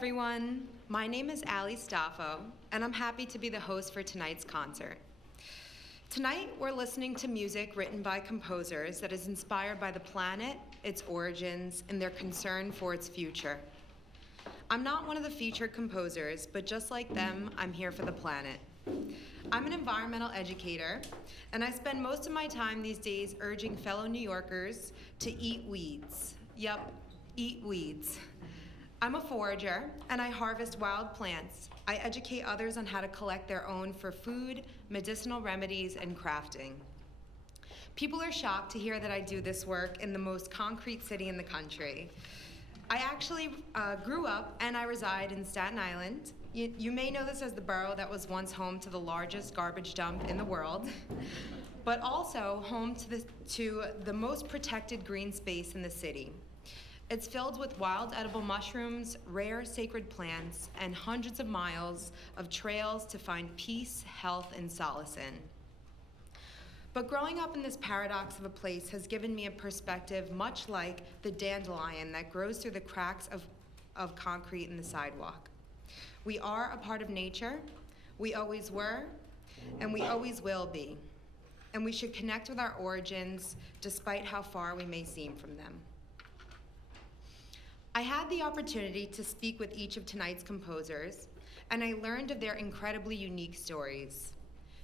everyone. My name is Ali Staffo, and I'm happy to be the host for tonight's concert. Tonight, we're listening to music written by composers that is inspired by the planet, its origins, and their concern for its future. I'm not one of the featured composers, but just like them, I'm here for the planet. I'm an environmental educator, and I spend most of my time these days urging fellow New Yorkers to eat weeds. Yup, eat weeds. I'm a forager, and I harvest wild plants. I educate others on how to collect their own for food, medicinal remedies, and crafting. People are shocked to hear that I do this work in the most concrete city in the country. I actually grew up and I reside in Staten Island. You may know this as the borough that was once home to the largest garbage dump in the world, but also home to the most protected green space in the city. It's filled with wild edible mushrooms, rare sacred plants, and hundreds of miles of trails to find peace, health, and solace in. But growing up in this paradox of a place has given me a perspective much like the dandelion that grows through the cracks of concrete in the sidewalk. We are a part of nature, we always were, and we always will be. And we should connect with our origins despite how far we may seem from them. I had the opportunity to speak with each of tonight's composers, and I learned of their incredibly unique stories.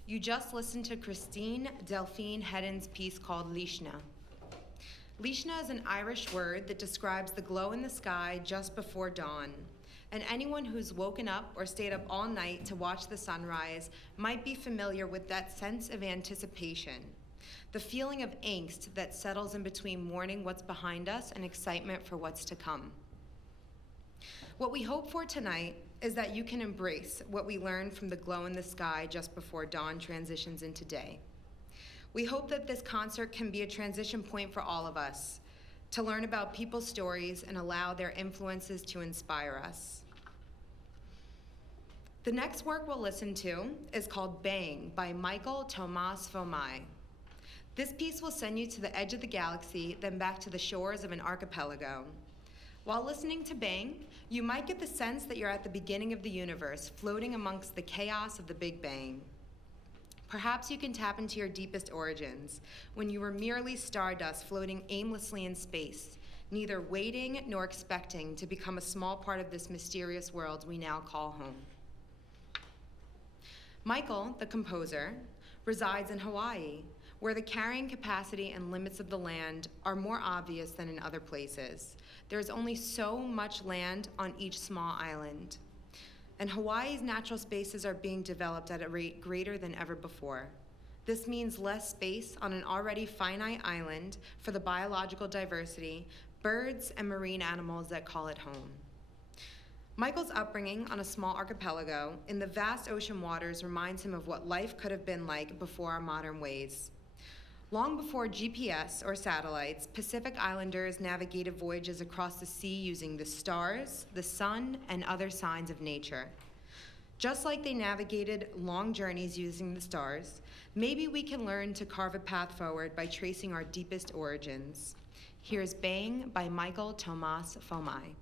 You just listened to Delphine Hedden's piece called Luisne. Luisne is an Irish word that describes the glow in the sky just before dawn, and anyone who's woken up or stayed up all night to watch the sunrise might be familiar with that sense of anticipation, the feeling of angst that settles in between mourning what's behind us and excitement for what's to come. What we hope for tonight is that you can embrace what we learned from the glow in the sky just before dawn transitions into day. We hope that this concert can be a transition point for all of us, to learn about people's stories and allow their influences to inspire us. The next work we'll listen to is called Bang by Michael Thomas Foumai. This piece will send you to the edge of the galaxy, then back to the shores of an archipelago. While listening to Bang, you might get the sense that you're at the beginning of the universe, floating amongst the chaos of the Big Bang. Perhaps you can tap into your deepest origins, when you were merely stardust floating aimlessly in space, neither waiting nor expecting to become a small part of this mysterious world we now call home. Michael, the composer, resides in Hawaii, where the carrying capacity and limits of the land are more obvious than in other places. There's only so much land on each small island. And Hawaii's natural spaces are being developed at a rate greater than ever before. This means less space on an already finite island for the biological diversity, birds, and marine animals that call it home. Michael's upbringing on a small archipelago in the vast ocean waters reminds him of what life could have been like before our modern ways. Long before GPS or satellites, Pacific Islanders navigated voyages across the sea using the stars, the sun, and other signs of nature. Just like they navigated long journeys using the stars, maybe we can learn to carve a path forward by tracing our deepest origins. Here's Bang by Michael Thomas Foumai.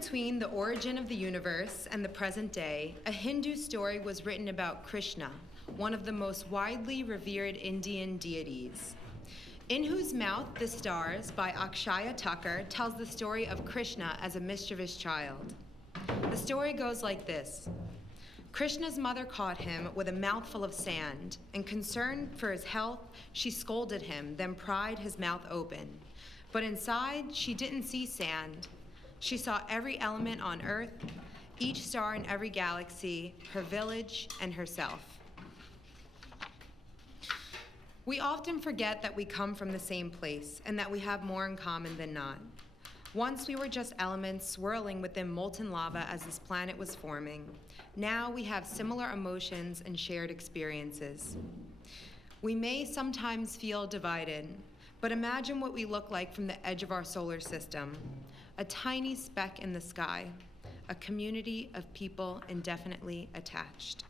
between the origin of the universe and the present day, a Hindu story was written about Krishna, one of the most widely revered Indian deities. In Whose Mouth the Stars by Akshaya Tucker tells the story of Krishna as a mischievous child. The story goes like this. Krishna's mother caught him with a mouthful of sand, and concerned for his health, she scolded him, then pried his mouth open. But inside, she didn't see sand. She saw every element on Earth, each star in every galaxy, her village, and herself. We often forget that we come from the same place and that we have more in common than not. Once we were just elements swirling within molten lava as this planet was forming. Now we have similar emotions and shared experiences. We may sometimes feel divided, but imagine what we look like from the edge of our solar system. A tiny speck in the sky, a community of people indefinitely attached.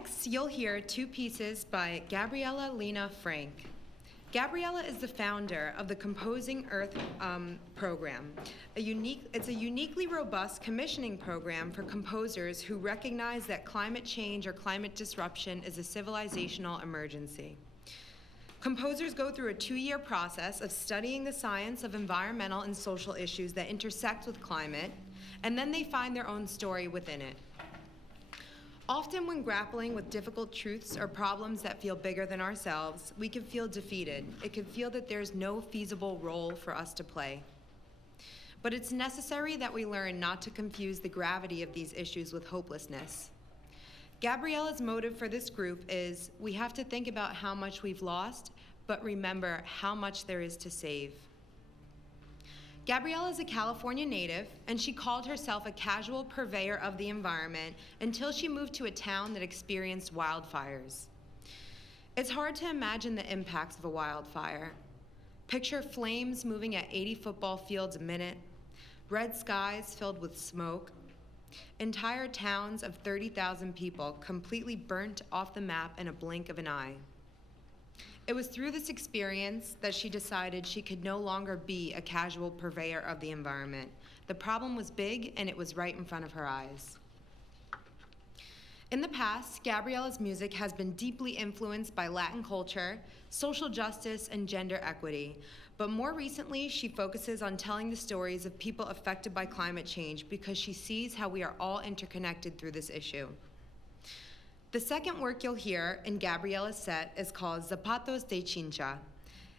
Next, you'll hear two pieces by Gabriela Lena Frank. Gabriela is the founder of the Composing Earth program. It's a uniquely robust commissioning program for composers who recognize that climate change or climate disruption is a civilizational emergency. Composers go through a 2-year process of studying the science of environmental and social issues that intersect with climate, and then they find their own story within it. Often when grappling with difficult truths or problems that feel bigger than ourselves, we can feel defeated. It can feel that there's no feasible role for us to play. But it's necessary that we learn not to confuse the gravity of these issues with hopelessness. Gabriela's motive for this group is we have to think about how much we've lost, but remember how much there is to save. Gabriela is a California native, and she called herself a casual purveyor of the environment until she moved to a town that experienced wildfires. It's hard to imagine the impacts of a wildfire. Picture flames moving at 80 football fields a minute, red skies filled with smoke, entire towns of 30,000 people completely burnt off the map in a blink of an eye. It was through this experience that she decided she could no longer be a casual purveyor of the environment. The problem was big, and it was right in front of her eyes. In the past, Gabriela's music has been deeply influenced by Latin culture, social justice, and gender equity. But more recently, she focuses on telling the stories of people affected by climate change because she sees how we are all interconnected through this issue. The second work you'll hear in Gabriela's set is called Zapatos de Chincha.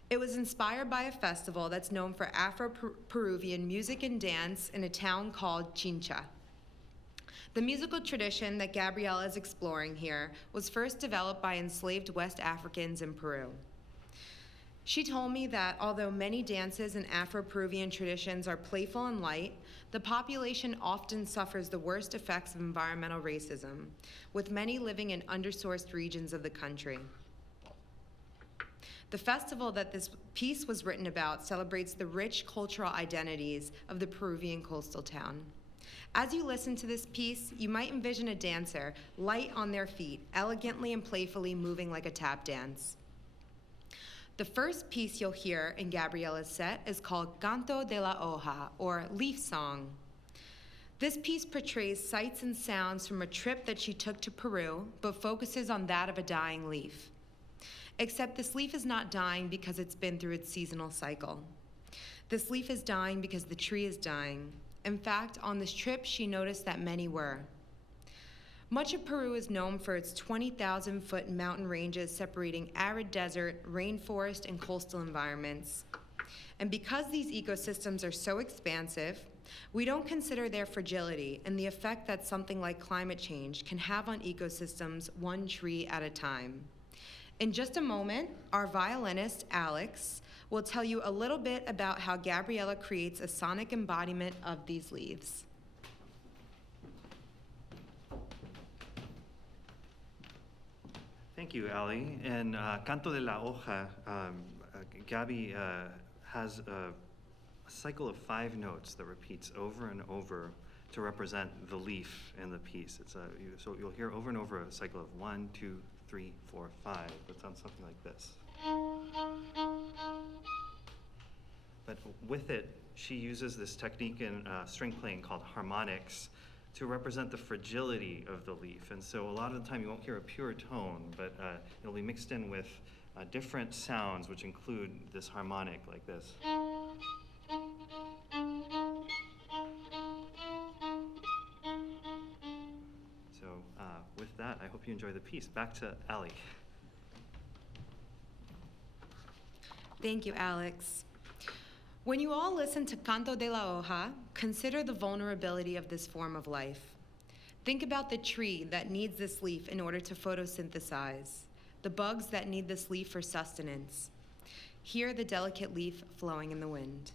It was inspired by a festival that's known for Afro-Peruvian music and dance in a town called Chincha. The musical tradition that Gabriela is exploring here was first developed by enslaved West Africans in Peru. She told me that although many dances in Afro-Peruvian traditions are playful and light, the population often suffers the worst effects of environmental racism, with many living in undersourced regions of the country. The festival that this piece was written about celebrates the rich cultural identities of the Peruvian coastal town. As you listen to this piece, you might envision a dancer, light on their feet, elegantly and playfully moving like a tap dance. The first piece you'll hear in Gabriela's set is called Canto de la Hoja, or Leaf Song. This piece portrays sights and sounds from a trip that she took to Peru, but focuses on that of a dying leaf. Except this leaf is not dying because it's been through its seasonal cycle. This leaf is dying because the tree is dying. In fact, on this trip, she noticed that many were. Much of Peru is known for its 20,000-foot mountain ranges separating arid desert, rainforest, and coastal environments. And because these ecosystems are so expansive, we don't consider their fragility and the effect that something like climate change can have on ecosystems one tree at a time. In just a moment, our violinist, Alex, will tell you a little bit about how Gabriela creates a sonic embodiment of these leaves. Thank you, Ali. In Canto de la Hoja, Gabi has a cycle of 5 notes that repeats over and over to represent the leaf in the piece. So you'll hear over and over a cycle of 1, 2, 3, 4, 5. That sounds something like this. But with it, she uses this technique in string playing called harmonics to represent the fragility of the leaf. And so a lot of the time you won't hear a pure tone, but it'll be mixed in with different sounds, which include this harmonic like this. So with that, I hope you enjoy the piece. Back to Ali. Thank you, Alex. When you all listen to Canto de la Hoja, consider the vulnerability of this form of life. Think about the tree that needs this leaf in order to photosynthesize, the bugs that need this leaf for sustenance. Hear the delicate leaf flowing in the wind.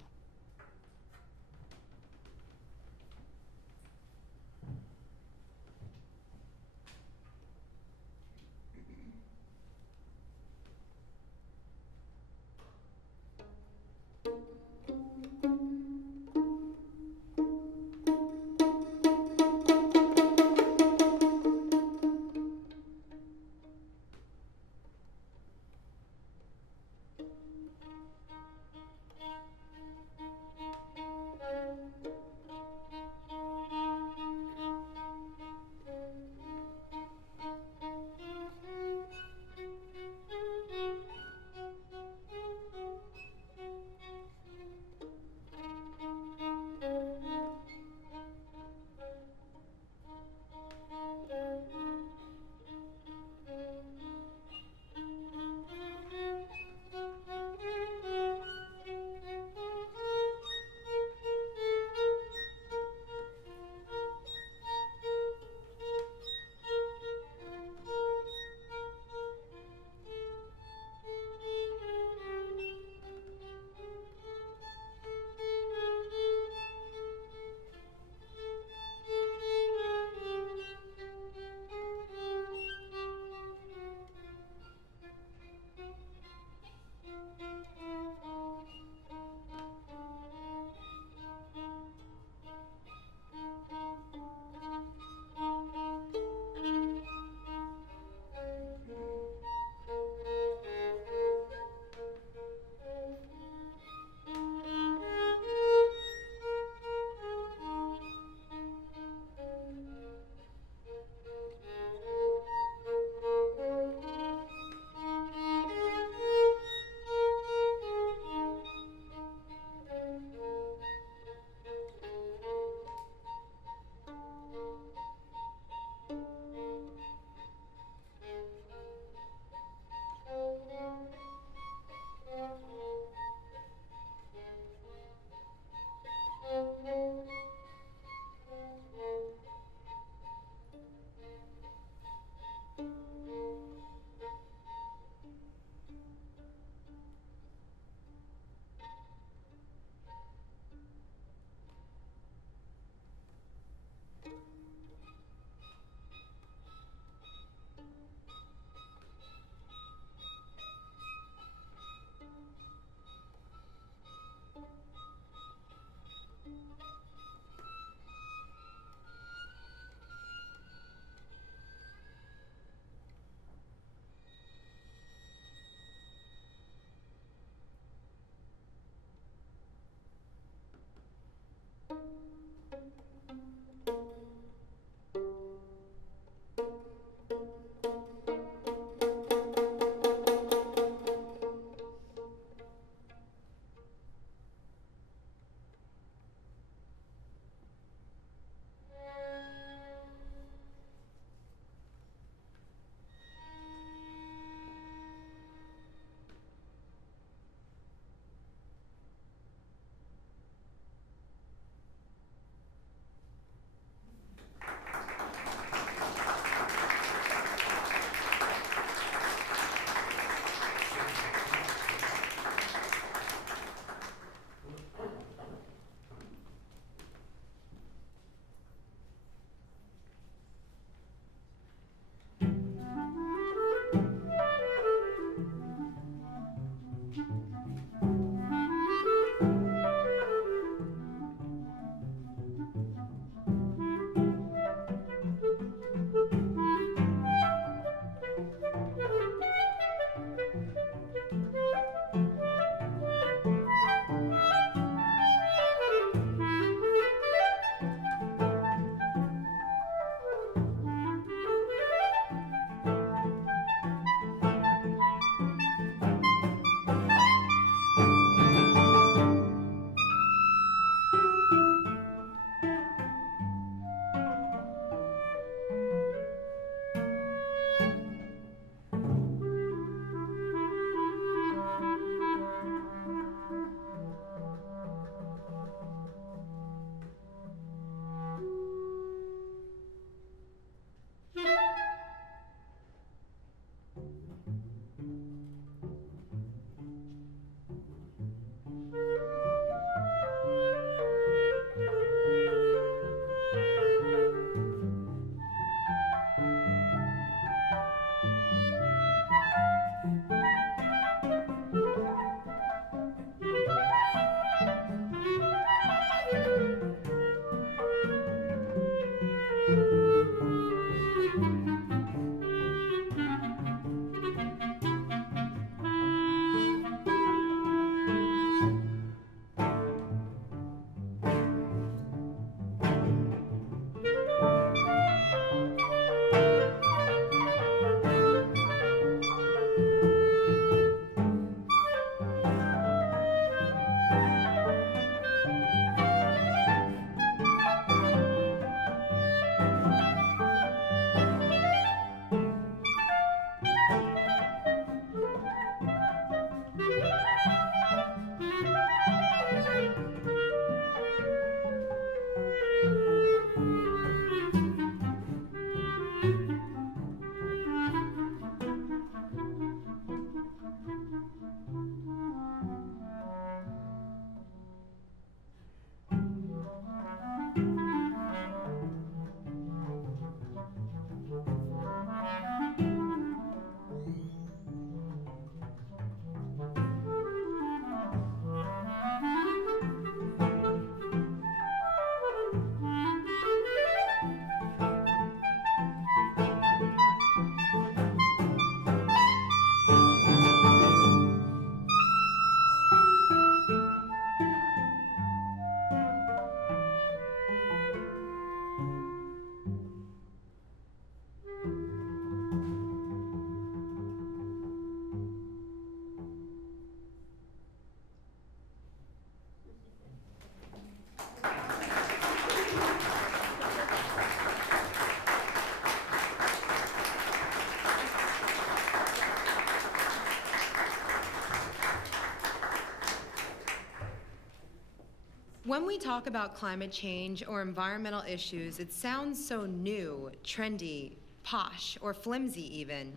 When we talk about climate change or environmental issues, it sounds so new, trendy, posh, or flimsy even.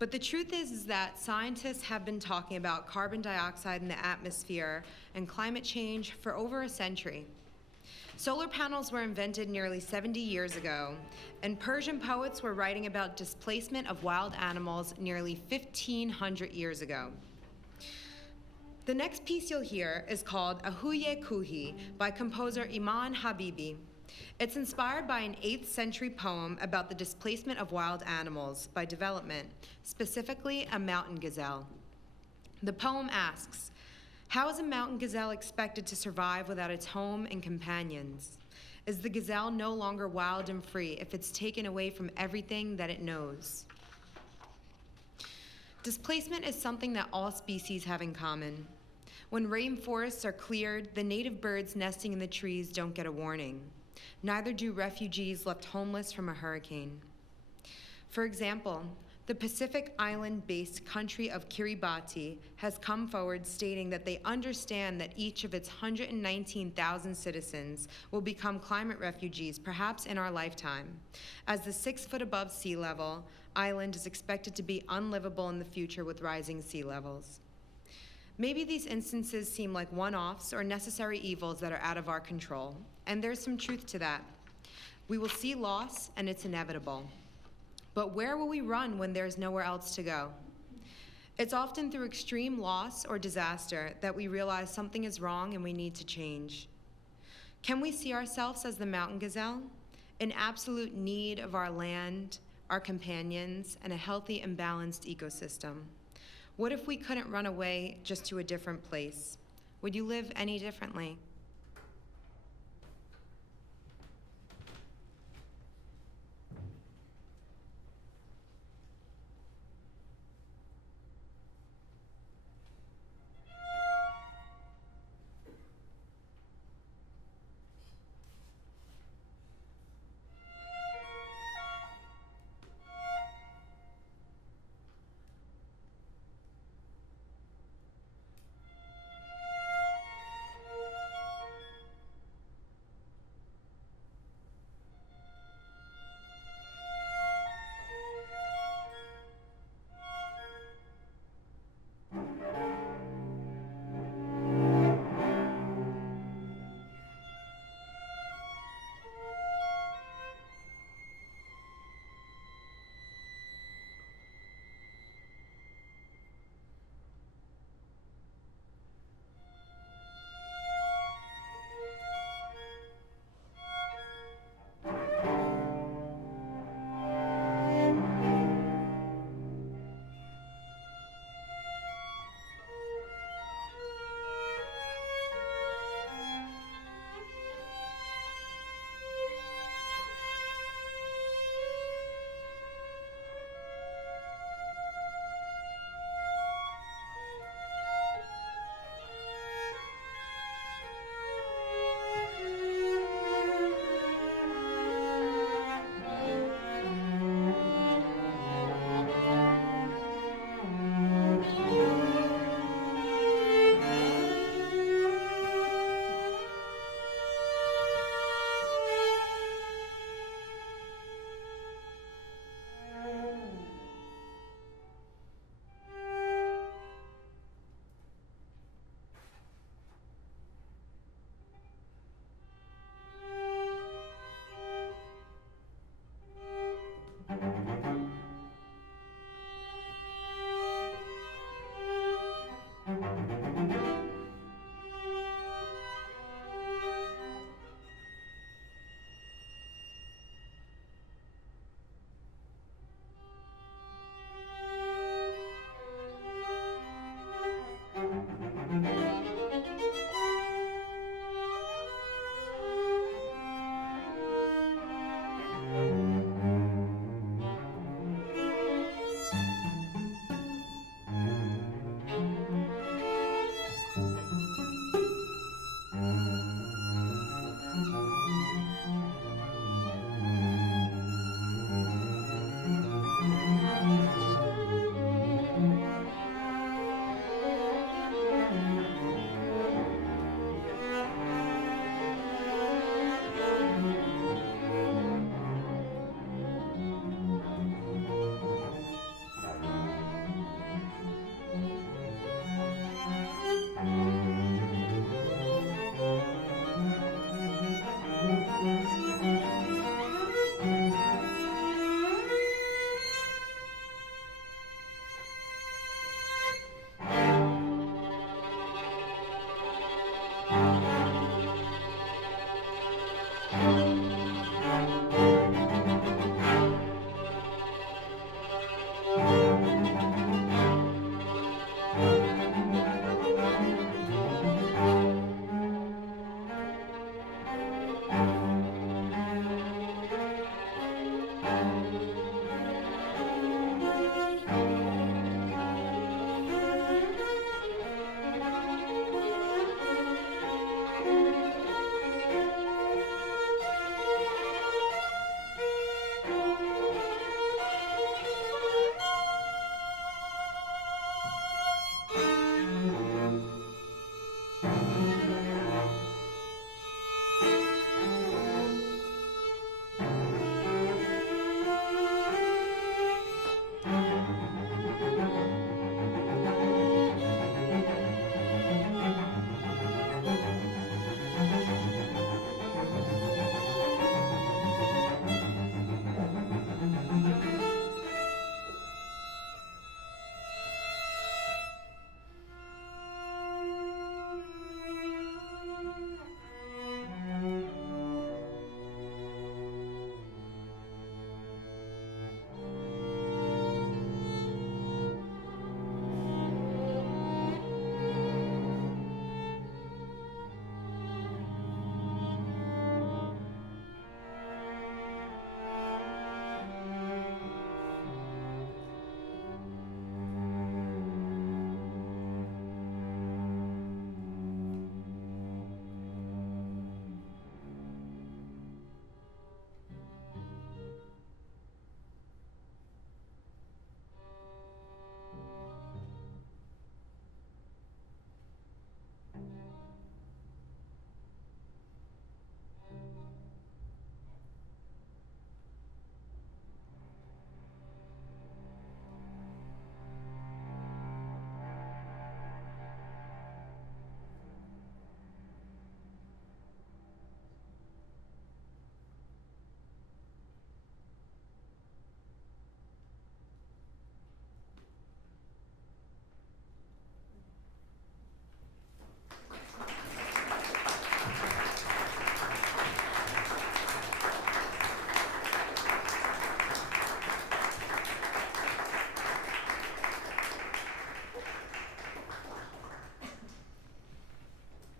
But the truth is that scientists have been talking about carbon dioxide in the atmosphere and climate change for over a century. Solar panels were invented nearly 70 years ago, and Persian poets were writing about displacement of wild animals nearly 1,500 years ago. The next piece you'll hear is called Âhūye Kūhī by composer Iman Habibi. It's inspired by an 8th century poem about the displacement of wild animals by development, specifically a mountain gazelle. The poem asks, how is a mountain gazelle expected to survive without its home and companions? Is the gazelle no longer wild and free if it's taken away from everything that it knows? Displacement is something that all species have in common. When rainforests are cleared, the native birds nesting in the trees don't get a warning. Neither do refugees left homeless from a hurricane. For example, the Pacific Island-based country of Kiribati has come forward stating that they understand that each of its 119,000 citizens will become climate refugees, perhaps in our lifetime, as the 6 foot above sea level island is expected to be unlivable in the future with rising sea levels. Maybe these instances seem like one-offs or necessary evils that are out of our control, and there's some truth to that. We will see loss, and it's inevitable. But where will we run when there's nowhere else to go? It's often through extreme loss or disaster that we realize something is wrong and we need to change. Can we see ourselves as the mountain gazelle, in absolute need of our land, our companions, and a healthy and balanced ecosystem? What if we couldn't run away just to a different place? Would you live any differently?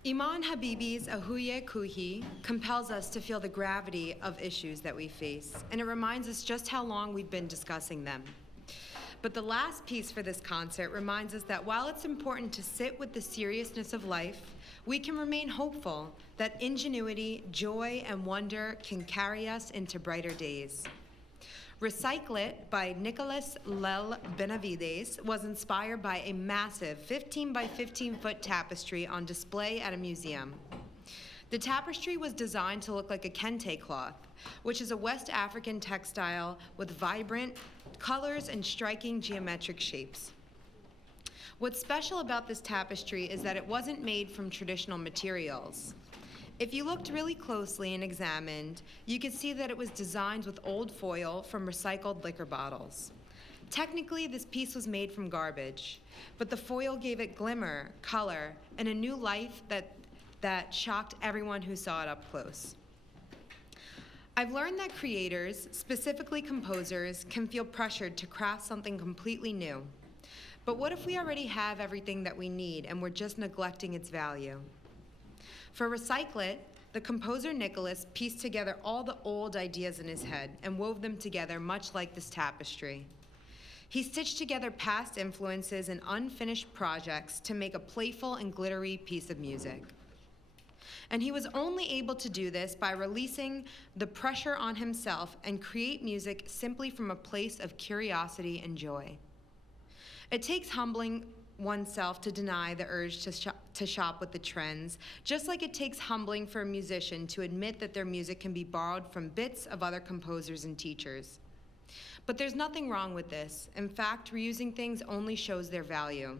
Iman Habibi's Âhūye Kūhī compels us to feel the gravity of issues that we face, and it reminds us just how long we've been discussing them. But the last piece for this concert reminds us that while it's important to sit with the seriousness of life, we can remain hopeful that ingenuity, joy, and wonder can carry us into brighter days. Recyclate by Nicolas Lell Benavides was inspired by a massive 15 by 15 foot tapestry on display at a museum. The tapestry was designed to look like a kente cloth, which is a West African textile with vibrant colors and striking geometric shapes. What's special about this tapestry is that it wasn't made from traditional materials. If you looked really closely and examined, you could see that it was designed with old foil from recycled liquor bottles. Technically, this piece was made from garbage, but the foil gave it glimmer, color, and a new life that shocked everyone who saw it up close. I've learned that creators, specifically composers, can feel pressured to craft something completely new. But what if we already have everything that we need and we're just neglecting its value? For Recyclate, the composer Nicolas pieced together all the old ideas in his head and wove them together much like this tapestry. He stitched together past influences and unfinished projects to make a playful and glittery piece of music. And he was only able to do this by releasing the pressure on himself and create music simply from a place of curiosity and joy. It takes humbling oneself to deny the urge to shop with the trends, just like it takes humbling for a musician to admit that their music can be borrowed from bits of other composers and teachers. But there's nothing wrong with this. In fact, reusing things only shows their value.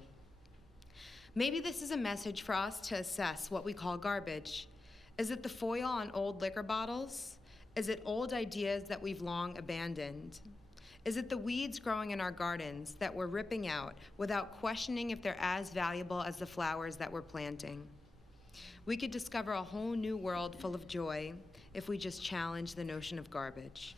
Maybe this is a message for us to assess what we call garbage. Is it the foil on old liquor bottles? Is it old ideas that we've long abandoned? Is it the weeds growing in our gardens that we're ripping out without questioning if they're as valuable as the flowers that we're planting? We could discover a whole new world full of joy if we just challenge the notion of garbage.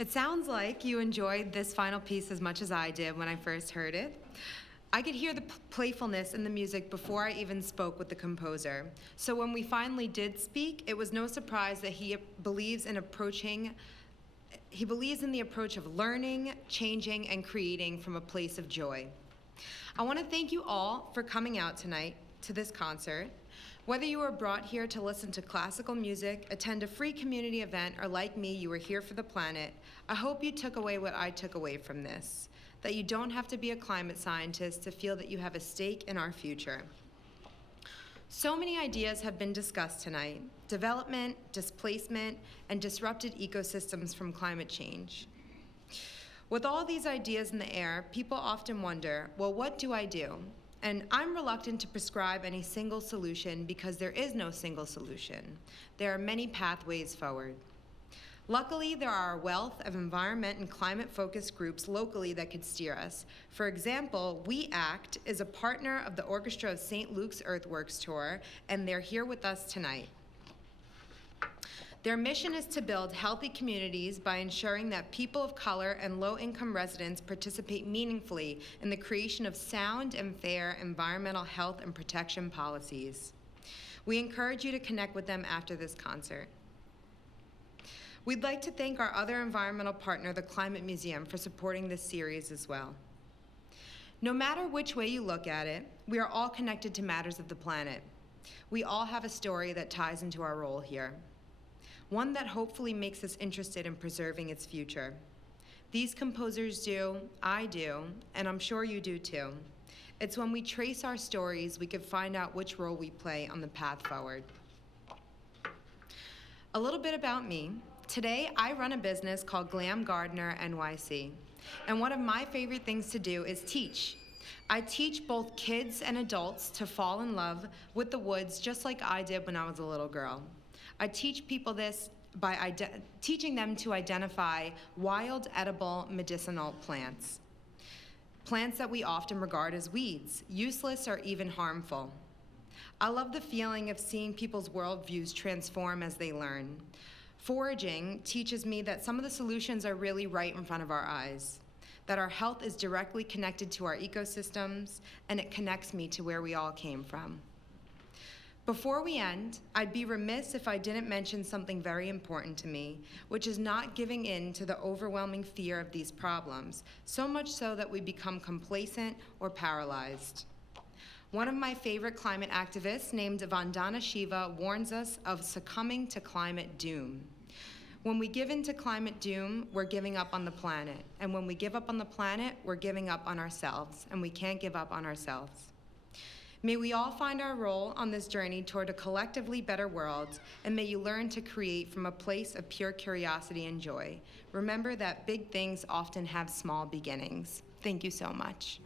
It sounds like you enjoyed this final piece as much as I did when I first heard it. I could hear the playfulness in the music before I even spoke with the composer. So when we finally did speak, it was no surprise that he believes in the approach of learning, changing, and creating from a place of joy. I want to thank you all for coming out tonight to this concert. Whether you were brought here to listen to classical music, attend a free community event, or like me, you were here for the planet, I hope you took away what I took away from this, that you don't have to be a climate scientist to feel that you have a stake in our future. So many ideas have been discussed tonight: development, displacement, and disrupted ecosystems from climate change. With all these ideas in the air, people often wonder, well, what do I do? And I'm reluctant to prescribe any single solution because there is no single solution. There are many pathways forward. Luckily, there are a wealth of environment and climate-focused groups locally that could steer us. For example, We Act is a partner of the Orchestra of St. Luke's Earthworks Tour, and they're here with us tonight. Their mission is to build healthy communities by ensuring that people of color and low-income residents participate meaningfully in the creation of sound and fair environmental health and protection policies. We encourage you to connect with them after this concert. We'd like to thank our other environmental partner, the Climate Museum, for supporting this series as well. No matter which way you look at it, we are all connected to matters of the planet. We all have a story that ties into our role here, one that hopefully makes us interested in preserving its future. These composers do, I do, and I'm sure you do too. It's when we trace our stories we can find out which role we play on the path forward. A little bit about me. Today, I run a business called Glam Gardener NYC, and one of my favorite things to do is teach. I teach both kids and adults to fall in love with the woods just like I did when I was a little girl. I teach people this by teaching them to identify wild, edible, medicinal plants. Plants that we often regard as weeds, useless or even harmful. I love the feeling of seeing people's worldviews transform as they learn. Foraging teaches me that some of the solutions are really right in front of our eyes, that our health is directly connected to our ecosystems, and it connects me to where we all came from. Before we end, I'd be remiss if I didn't mention something very important to me, which is not giving in to the overwhelming fear of these problems, so much so that we become complacent or paralyzed. One of my favorite climate activists, named Vandana Shiva, warns us of succumbing to climate doom. When we give in to climate doom, we're giving up on the planet. And when we give up on the planet, we're giving up on ourselves, and we can't give up on ourselves. May we all find our role on this journey toward a collectively better world, and may you learn to create from a place of pure curiosity and joy. Remember that big things often have small beginnings. Thank you so much.